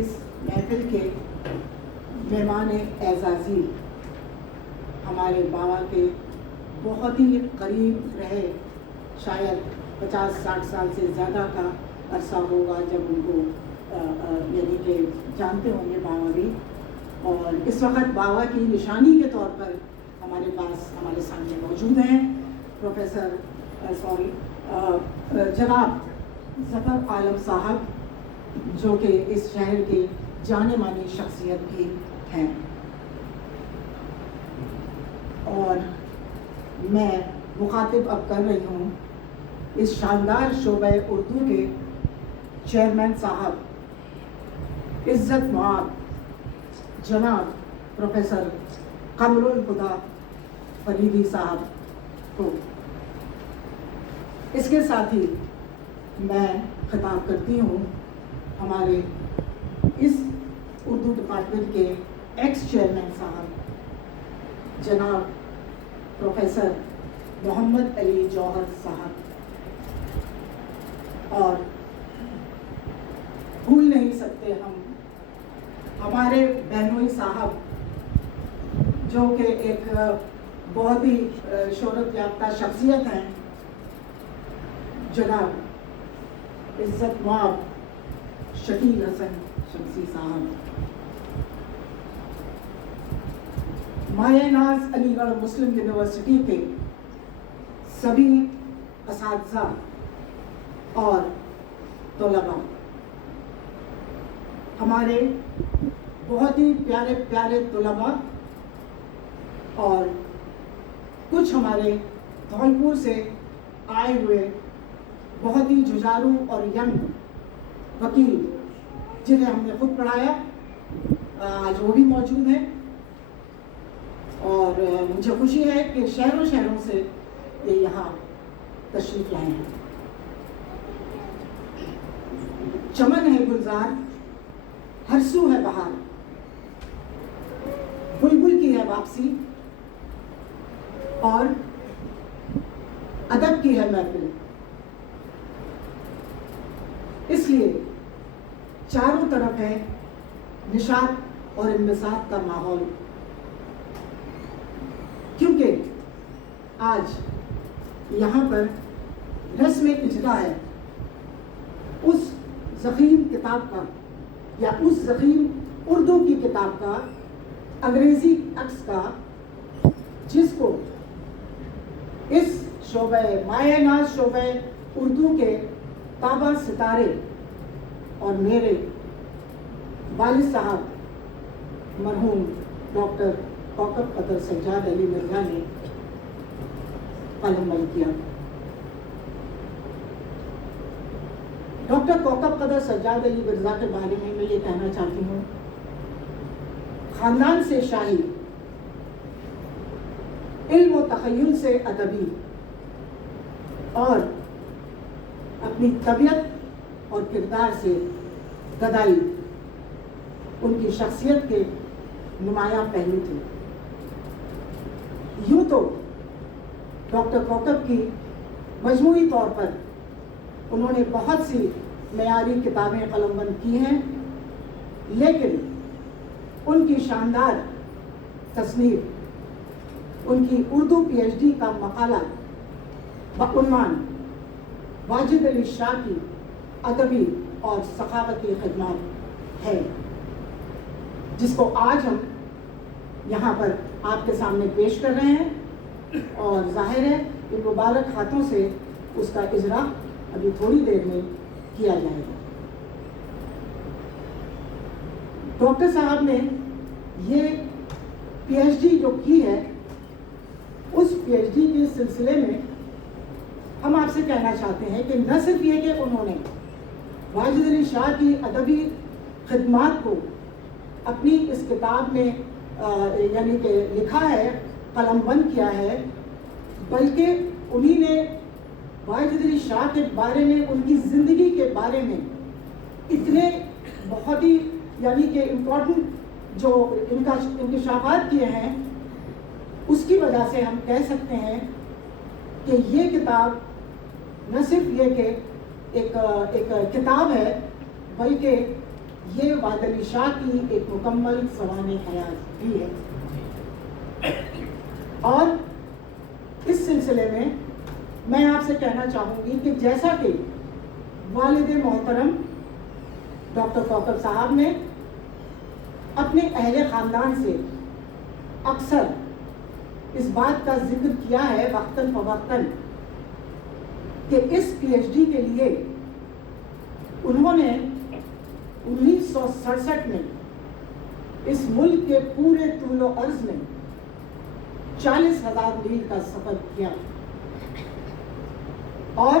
اس محفل کے مہمان اعزازی ہمارے بابا کے بہت ہی قریب رہے، شاید 50-60 سال سے زیادہ کا عرصہ ہوگا جب ان کو یعنی کہ جانتے ہوں گے بابا بھی، اور اس وقت بابا کی نشانی کے طور پر ہمارے پاس ہمارے سامنے موجود ہیں پروفیسر جناب ظفر عالم صاحب، جو کہ اس شہر کے جانے مانی شخصیت بھی ہیں. اور میں مخاطب اب کر رہی ہوں اس شاندار شعبہ اردو کے چیئرمین صاحب عزت مآب جناب پروفیسر قمر الہدیٰ فریدی صاحب کو. اس کے ساتھ ہی میں خطاب کرتی ہوں ہمارے اس اردو ڈپارٹمنٹ کے ایکس چیئرمین صاحب جناب پروفیسر محمد علی جوہر صاحب. اور بھول نہیں سکتے ہم ہمارے بہنوئی صاحب، جو کہ ایک بہت ہی شہرت یافتہ شخصیت ہیں، جناب عزت مآب شکیل حسن شمسی صاحب. مایہ ناز علی گڑھ مسلم یونیورسٹی کے سبھی اساتذہ اور طلباء، ہمارے بہت ہی پیارے پیارے طلباء، اور کچھ ہمارے دھولپور سے آئے ہوئے بہت ہی ججارو اور ینگ وکیل جنہیں ہم نے خود پڑھایا، آج وہ بھی موجود ہیں. اور مجھے خوشی ہے کہ شہروں سے یہ یہاں تشریف لائے ہیں. چمن ہے گلزار، ہر سو ہے بہار، بلبل کی ہے واپسی اور ادب کی ہے محفل. اس لیے چاروں طرف ہے نشاط اور انبساط کا ماحول، کیونکہ آج یہاں پر رسم اجرا ہے اس ضخیم کتاب کا، یا اس ضخیم اردو کی کتاب کا، انگریزی عکس کا، جس کو اس شعبہ مایہ ناز شعبہ اردو کے تابع ستارے اور میرے والد صاحب مرحوم ڈاکٹر کوکب قدر سجاد علی مرزا نے قلم بند کیا. ڈاکٹر کوکب قدر سجاد علی مرزا کے بارے میں یہ کہنا چاہتی ہوں، خاندان سے شاہی، علم و تخیل سے ادبی، اور اپنی طبیعت اور کردار سے گدائی ان کی شخصیت کے نمایاں پہلو تھے. یوں تو ڈاکٹر کوکب کی مجموعی طور پر انہوں نے بہت سی معیاری کتابیں قلم بند کی ہیں، لیکن ان کی شاندار تصنیف، ان کی اردو پی ایچ ڈی کا مقالہ بعنوان واجد علی شاہ کی ادبی اور ثقافتی خدمات ہے، جس کو آج ہم یہاں پر آپ کے سامنے پیش کر رہے ہیں. اور ظاہر ہے ان مبارک ہاتھوں سے اس کا اجرا ابھی تھوڑی دیر میں کیا جائے گا. ڈاکٹر صاحب نے یہ پی ایچ ڈی جو کی ہے، اس پی ایچ ڈی کے سلسلے میں ہم آپ سے کہنا چاہتے ہیں کہ نہ صرف یہ کہ انہوں نے واجد علی شاہ کی ادبی خدمات کو اپنی اس کتاب میں یعنی کہ لکھا ہے، قلم بند کیا ہے، بلکہ انہی نے واجد علی شاہ کے بارے میں، ان کی زندگی کے بارے میں اتنے بہت ہی یعنی کہ امپورٹنٹ جو انکشافات کیے ہیں، اس کی وجہ سے ہم کہہ سکتے ہیں کہ یہ کتاب نہ صرف یہ کہ ایک کتاب ہے، بلکہ یہ واحد علی شاہ کی ایک مکمل سوانح حیات بھی ہے. اور اس سلسلے میں آپ سے کہنا چاہوں گی کہ جیسا کہ والد محترم ڈاکٹر کوکب صاحب نے اپنے اہل خاندان سے اکثر اس بات کا ذکر کیا ہے وقتاً فوقتاً کہ اس پی ایچ ڈی کے لیے انہوں نے 1967 میں اس ملک کے پورے طول و عرض میں 40,000 میل کا سفر کیا اور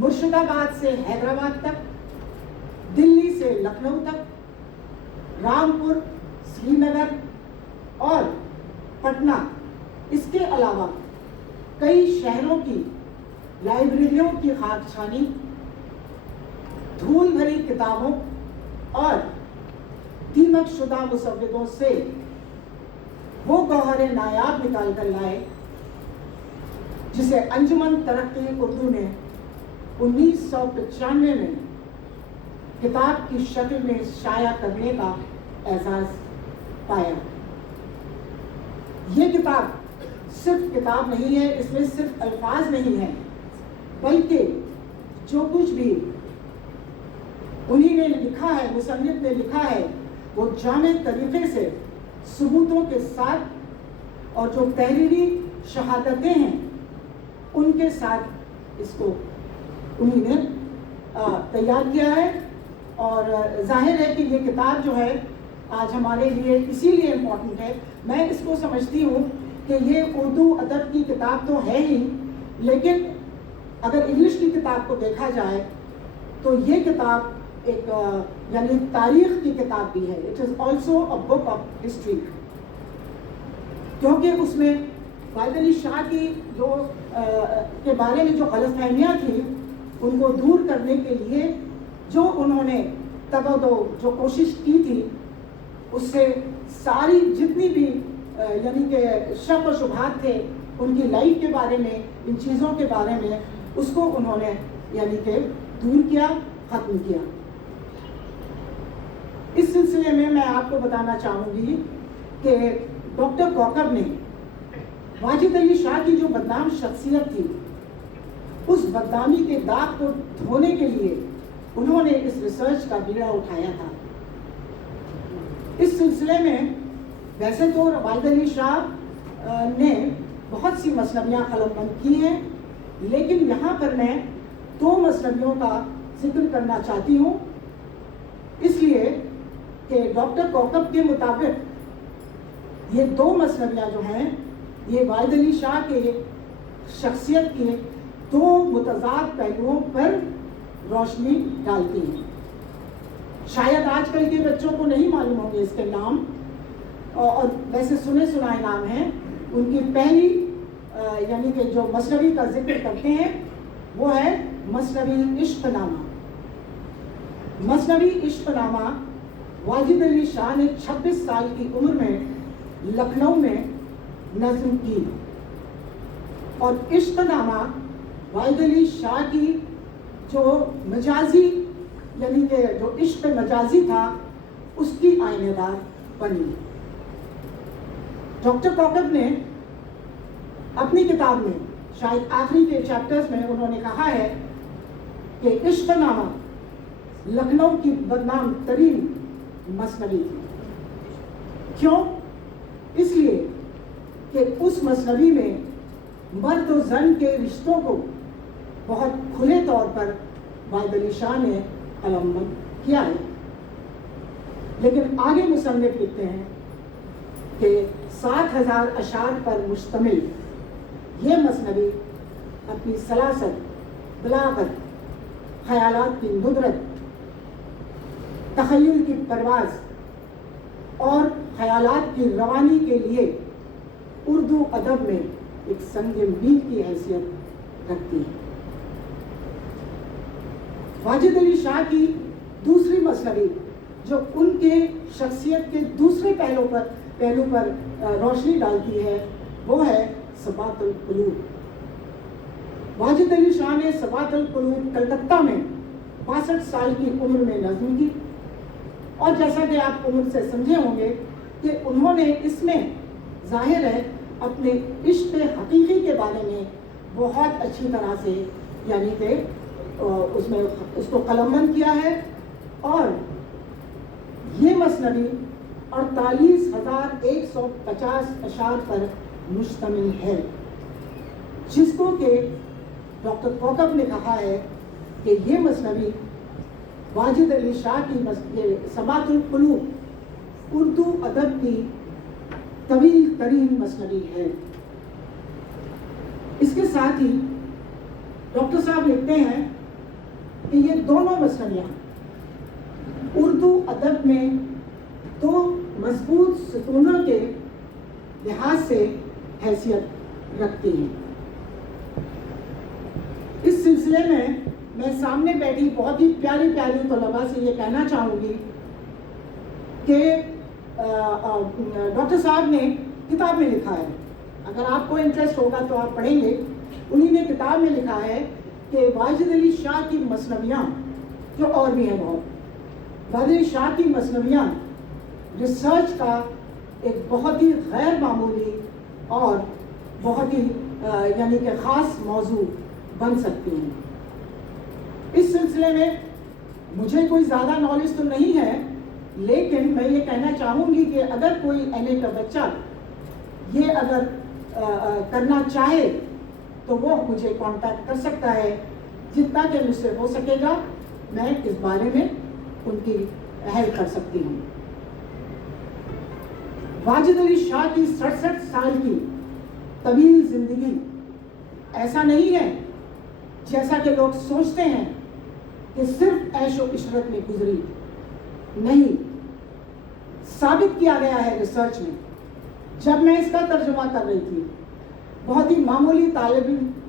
مرشد آباد سے حیدرآباد تک، دلی سے لکھنؤ تک، رامپور، سری نگر اور پٹنہ، اس کے علاوہ کئی شہروں کی لائبریریوں کی خاک چھانی، دھول بھری کتابوں اور دیمک شدہ مسودوں سے وہ گوہر نایاب نکال کر لائے جسے انجمن ترقی اردو نے 1995 میں کتاب کی شکل میں شائع کرنے کا اعزاز پایا. یہ کتاب صرف کتاب نہیں ہے، اس میں صرف الفاظ نہیں ہیں، بلکہ جو کچھ بھی انہی نے لکھا ہے، مصنف نے لکھا ہے، وہ جامع طریقے سے ثبوتوں کے ساتھ اور جو تحریری شہادتیں ہیں ان کے ساتھ اس کو انہی نے تیار کیا ہے. اور ظاہر ہے کہ یہ کتاب جو ہے آج ہمارے لیے اسی لیے امپورٹنٹ ہے. میں اس کو سمجھتی ہوں کہ یہ اردو ادب کی کتاب تو ہے ہی، لیکن اگر انگلش کی کتاب کو دیکھا جائے تو یہ کتاب ایک یعنی تاریخ کی کتاب بھی ہے. It is also a book of history, کیونکہ اس میں واحد علی شاہ کی جو کے بارے میں جو غلط فہمیاں تھیں ان کو دور کرنے کے لیے جو انہوں نے جو کوشش کی تھی، اس سے ساری جتنی بھی یعنی کہ شک و شبہات تھے ان کی لائف کے بارے میں، ان چیزوں کے بارے میں، اس کو انہوں نے یعنی کہ دور کیا، ختم کیا. اس سلسلے میں آپ کو بتانا چاہوں گی کہ ڈاکٹر کوکب نے واجد علی شاہ کی جو بدنام شخصیت تھی، اس بدنامی کے داغ کو دھونے کے لیے انہوں نے اس ریسرچ کا بیڑا اٹھایا تھا. اس سلسلے میں ویسے تو واحد علی شاہ نے بہت سی مثنویاں قلم بند کی ہیں، لیکن یہاں پر میں 2 مثنویوں کا ذکر کرنا چاہتی ہوں، اس لیے کہ ڈاکٹر کوکب کے مطابق یہ 2 مثنویاں جو ہیں یہ واحد علی شاہ کے شخصیت کے 2 متضاد پہلوؤں پر روشنی ڈالتی ہیں. شاید آج کل کے بچوں کو نہیں معلوم ہوں گے اس کے نام، اور ویسے سنے سنائے نام ہیں. ان کی پہلی یعنی کہ جو مثنوی کا ذکر کرتے ہیں وہ ہے مثنوی عشق نامہ. مثنوی عشق نامہ واجد علی شاہ نے 26 سال کی عمر میں لکھنؤ میں نظم کی، اور عشق نامہ واحد علی شاہ کی جو مجازی یعنی کہ جو عشق مجازی تھا اس کی آئینہ دار بنی. ڈاکٹر کوکب نے اپنی کتاب میں شاید آخری کے چیپٹرز میں انہوں نے کہا ہے کہ عشق نامہ لکھنؤ کی بدنام ترین مثنوی تھی. کیوں؟ اس لیے کہ اس مثنوی میں مرد و زن کے رشتوں کو بہت کھلے طور پر واحد علی شاہ نے قلم بند کیا ہے. لیکن آگے مصنف لکھتے ہیں کہ 7,000 اشعار پر مشتمل یہ مثنوی اپنی سلاست، بلاغت، خیالات کی ندرت، تخیل کی پرواز اور خیالات کی روانی کے لیے اردو ادب میں ایک سنگ میل کی حیثیت رکھتی ہے. واجد علی شاہ کی دوسری مثنوی جو ان کے شخصیت کے دوسرے پہلو پر روشنی ڈالتی ہے وہ ہے ثبات القلوب. واجد علی شاہ نے ثبات القلوب کلکتہ میں 62 سال کی عمر میں نظم کی، اور جیسا کہ آپ مجھ سے سمجھے ہوں گے کہ انہوں نے اس میں ظاہر ہے اپنے عشق حقیقی کے بارے میں بہت اچھی طرح سے یعنی کہ اس میں اس کو قلم بند کیا ہے. اور یہ مثنوی 48,150 اشعار پر مشتمل ہے، جس کو کہ ڈاکٹر کوکب نے کہا ہے کہ یہ مثنوی واجد علی شاہ کی سبات القلوب اردو ادب کی طویل ترین مثنوی ہے. اس کے ساتھ ہی ڈاکٹر صاحب لکھتے ہیں کہ یہ دونوں مثنویاں اردو ادب میں دو مضبوط ستونوں کے لحاظ سے حیثیت رکھتی ہیں. اس سلسلے میں سامنے بیٹھی بہت ہی پیاری پیاری طلباء سے یہ کہنا چاہوں گی کہ ڈاکٹر صاحب نے کتاب میں لکھا ہے، اگر آپ کو انٹرسٹ ہوگا تو آپ پڑھیں گے. انہی نے کتاب میں لکھا ہے کہ واجد علی شاہ کی مثنویاں، جو اور بھی ہیں بہت، واجد علی شاہ کی مثنویاں ریسرچ کا ایک بہت ہی غیر معمولی اور بہت ہی یعنی کہ خاص موضوع بن سکتی ہیں. اس سلسلے میں مجھے کوئی زیادہ نالج تو نہیں ہے، لیکن میں یہ کہنا چاہوں گی کہ اگر کوئی ایم اے کا بچہ یہ اگر کرنا چاہے تو وہ مجھے کانٹیکٹ کر سکتا ہے. جتنا کہ مجھ سے ہو سکے گا میں اس بارے میں ان کی ہیلپ کر سکتی ہوں. واجد علی شاہ کی 67 سال کی طویل زندگی ایسا نہیں ہے جیسا کہ لوگ سوچتے ہیں کہ صرف عیش و عشرت میں گزری. نہیں، ثابت کیا گیا ہے ریسرچ میں. جب میں اس کا ترجمہ کر رہی تھی، بہت ہی معمولی طالب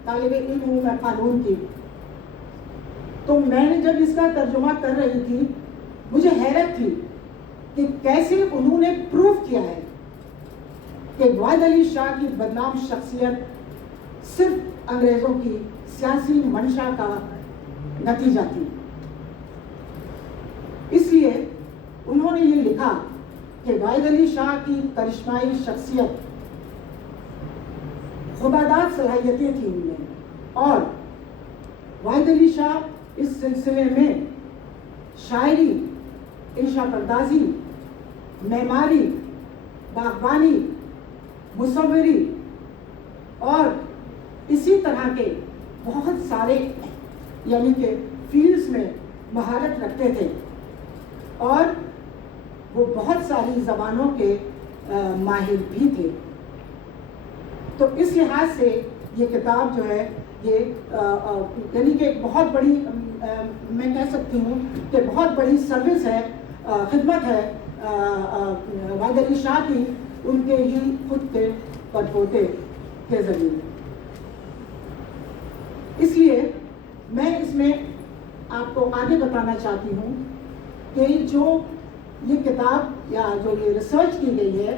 علم ہوں میں قانون کی، تو میں نے جب اس کا ترجمہ کر رہی تھی مجھے حیرت تھی کہ کیسے انہوں نے پروف کیا ہے کہ واجد علی شاہ کی بدنام شخصیت صرف انگریزوں کی سیاسی منشا کا نتیجہ تھی. اس لیے انہوں نے یہ لکھا کہ واجد علی شاہ کی کرشمائی شخصیت، خداداد صلاحیتیں تھیں ان میں، اور واجد علی شاہ اس سلسلے میں شاعری، انشا پردازی، معماری، باغبانی، مصوری اور اسی طرح کے بہت سارے یعنی کہ فیلڈز میں مہارت رکھتے تھے، اور وہ بہت ساری زبانوں کے ماہر بھی تھے. تو اس لحاظ سے یہ کتاب جو ہے یہ یعنی کہ ایک بہت بڑی میں کہہ سکتی ہوں کہ بہت بڑی سروس ہے، خدمت ہے واجد علی شاہ کی ان کے ہی خود کے پڑپوتے کے ذریعے. اس لیے میں اس میں آپ کو آگے بتانا چاہتی ہوں کہ جو یہ کتاب یا جو یہ ریسرچ کی گئی ہے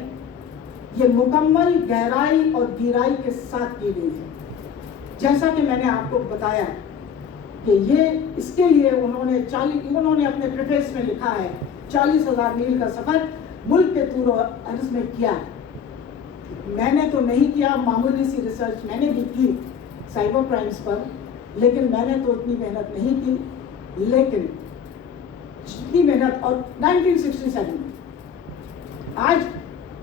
یہ مکمل گہرائی اور گہرائی کے ساتھ کی گئی ہے. جیسا کہ میں نے آپ کو بتایا کہ یہ اس کے لیے انہوں نے اپنے پریفیس میں لکھا ہے 40,000 میل کا سفر ملک کے طول و عرض میں کیا. میں نے تو نہیں کیا، معمولی سی ریسرچ میں نے بھی کی سائبر کرائمز پر، لیکن میں نے تو اتنی محنت نہیں کی. لیکن جتنی محنت، اور 1967 میں آج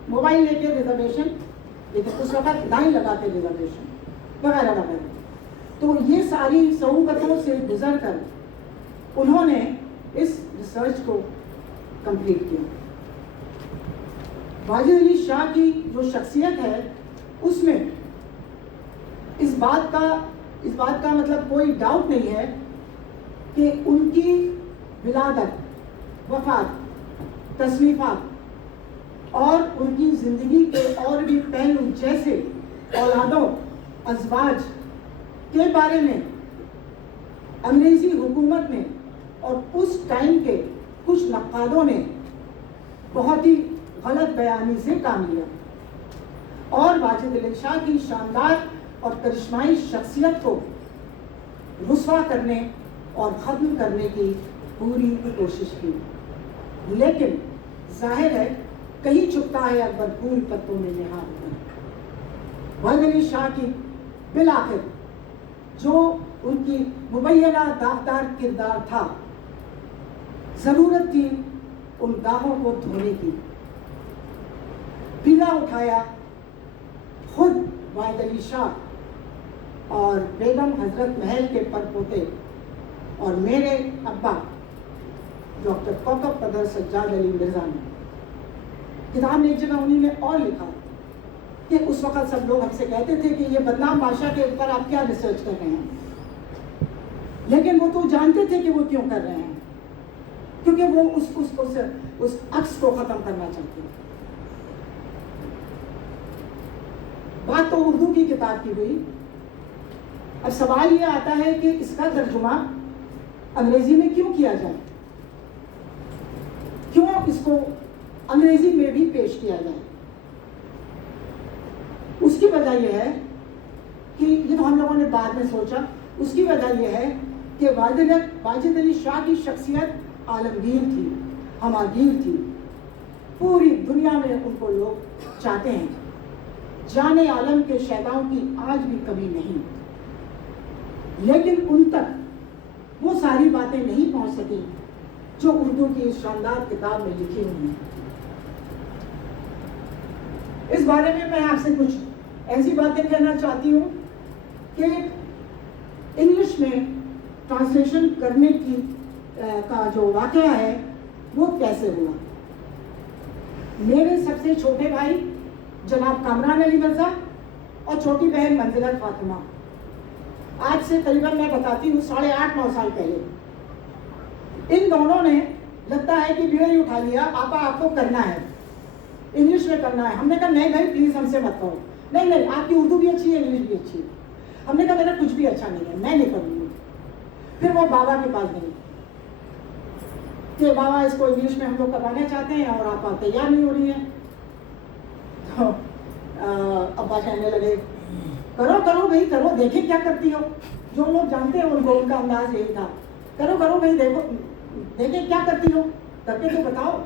موبائل لے کے ریزرویشن، لیکن اس وقت نہیں لگاتے ریزرویشن وغیرہ وغیرہ. تو یہ ساری صعوبتوں سے گزر کر انہوں نے اس ریسرچ کو کمپلیٹ کیا. واجد علی شاہ کی جو شخصیت ہے اس میں اس بات کا مطلب کوئی ڈاؤٹ نہیں ہے کہ ان کی ولادت، وفات، تصنیفات اور ان کی زندگی کے اور بھی پہلو جیسے اولادوں، ازواج کے بارے میں انگریزی حکومت نے اور اس ٹائم کے کچھ نقادوں نے بہت ہی غلط بیانی سے کام لیا، اور واجد علی شاہ کی شاندار اور کرشمائی شخصیت کو رسوا کرنے اور ختم کرنے کی پوری کوشش کی. لیکن ظاہر ہے کہیں چھپتا ہے اکبر پھول پتوں میں نہاد کر. واحد علی شاہ کی بالآخر جو ان کی مبینہ داغدار کردار تھا، ضرورت تھی ان داغوں کو دھونے کی. پیلا اٹھایا خود واحد علی شاہ اور بیگم حضرت محل کے پرپوتے اور میرے ابا ڈاکٹر کوکب قدر سجاد علی مرزا نے. کتاب میں ایک جگہ انہی نے اور لکھا کہ اس وقت سب لوگ ہم سے کہتے تھے کہ یہ بدنام بادشاہ کے اوپر آپ کیا ریسرچ کر رہے ہیں، لیکن وہ تو جانتے تھے کہ وہ کیوں کر رہے ہیں، کیونکہ وہ اس عکس کو ختم کرنا چاہتے ہیں. بات تو اردو کی کتاب کی ہوئی. اب سوال یہ آتا ہے کہ اس کا ترجمہ انگریزی میں کیوں کیا جائے، کیوں اس کو انگریزی میں بھی پیش کیا جائے. اس کی وجہ یہ ہے کہ یہ تو ہم لوگوں نے بعد میں سوچا. اس کی وجہ یہ ہے کہ واجد علی شاہ کی شخصیت عالمگیر تھی، ہماگیر تھی. پوری دنیا میں ان کو لوگ چاہتے ہیں. جان عالم کے شہداؤں کی آج بھی کمی نہیں، لیکن ان تک وہ ساری باتیں نہیں پہنچ سکیں جو اردو کی اس شاندار کتاب میں لکھی ہوئی ہیں. اس بارے میں آپ سے کچھ ایسی باتیں کہنا چاہتی ہوں کہ انگلش میں ٹرانسلیشن کرنے کا جو واقعہ ہے وہ کیسے ہوا. میرے سب سے چھوٹے بھائی جناب کامران علی مرزا اور چھوٹی بہن منزلت فاطمہ، آج سے تقریباً میں بتاتی ہوں 8.5-9 سال پہلے، ان دونوں نے لگتا ہے کہ بیڑا ہی اٹھا لیا، آپا آپ کو کرنا ہے، انگلش میں کرنا ہے. ہم نے کہا نہیں بھائی پلیز ہم سے مت کہو. نہیں آپ کی اردو بھی اچھی ہے، انگلش بھی اچھی ہے. ہم نے کہا میرا کچھ بھی اچھا نہیں ہے، میں نہیں کروں گی. پھر وہ بابا کے پاس گئی کہ بابا اس کو انگلش میں ہم لوگ کروانا چاہتے ہیں اور آپ تیار نہیں ہو رہی ہیں. تو ابا کہنے لگے کرو بھائی کرو، دیکھیں کیا کرتی ہو. جو لوگ جانتے ہیں ان کو ان کا انداز یہی تھا، کرو بھائی دیکھیں کیا کرتی ہو، کر کے تو بتاؤ.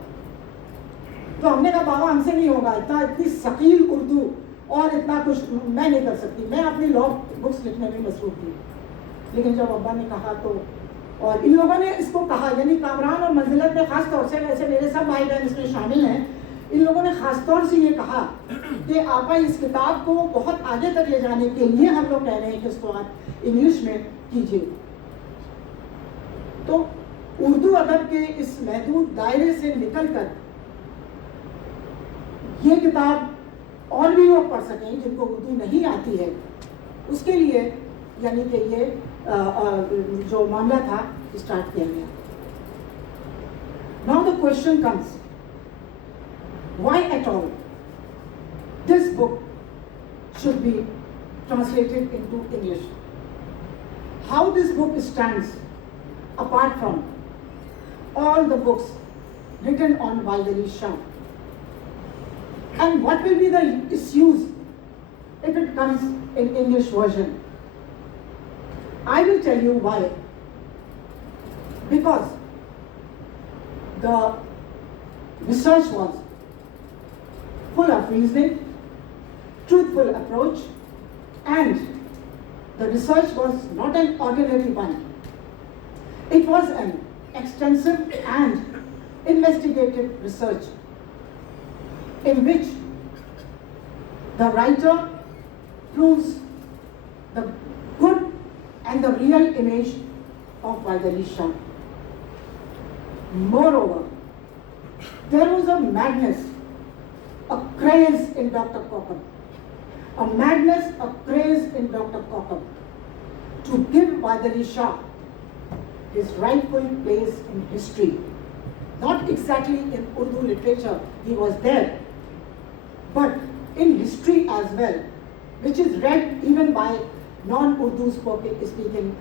تو ہم نے کہا بابا ہم سے نہیں ہوگا، اتنی ثقیل اردو اور اتنا کچھ میں نہیں کر سکتی. میں اپنی لا بکس لکھنے میں مصروف تھی. لیکن جب ابا نے کہا تو، اور ان لوگوں نے اس کو کہا، یعنی کامران اور منزلت نے خاص طور سے، ویسے میرے سب بھائی بہن اس میں شامل ہیں، ان لوگوں نے خاص طور سے یہ کہا کہ آپا اس کتاب کو بہت آگے تک لے جانے کے لیے ہم لوگ کہہ رہے ہیں کہ اس کو آپ انگلش میں کیجیے. تو اردو ادب کے اس محدود دائرے سے نکل کر یہ کتاب اور بھی لوگ پڑھ سکیں جن کو اردو نہیں آتی ہے، اس کے لیے یعنی کہ یہ جو معاملہ تھا اسٹارٹ کیا گیا. Now the question comes, why at all this book should be translated into English? How this book stands apart from all the books written on Waheed Ali Shah? And what will be the issues if it comes in English version? I will tell you why. Because the research was full of reasoning, truthful approach, and the research was not an ordinary one. It was an extensive and investigative research in which the writer proves the good and the real image of Waheed Ali Shah. Moreover, there was a madness, a craze in Dr. Kokab, a madness, a craze in Dr. Kokab to give Waheed Ali Shah his rightful place in history. Not exactly in Urdu literature, he was there, but in history as well, which is read even by non-Urdu speaking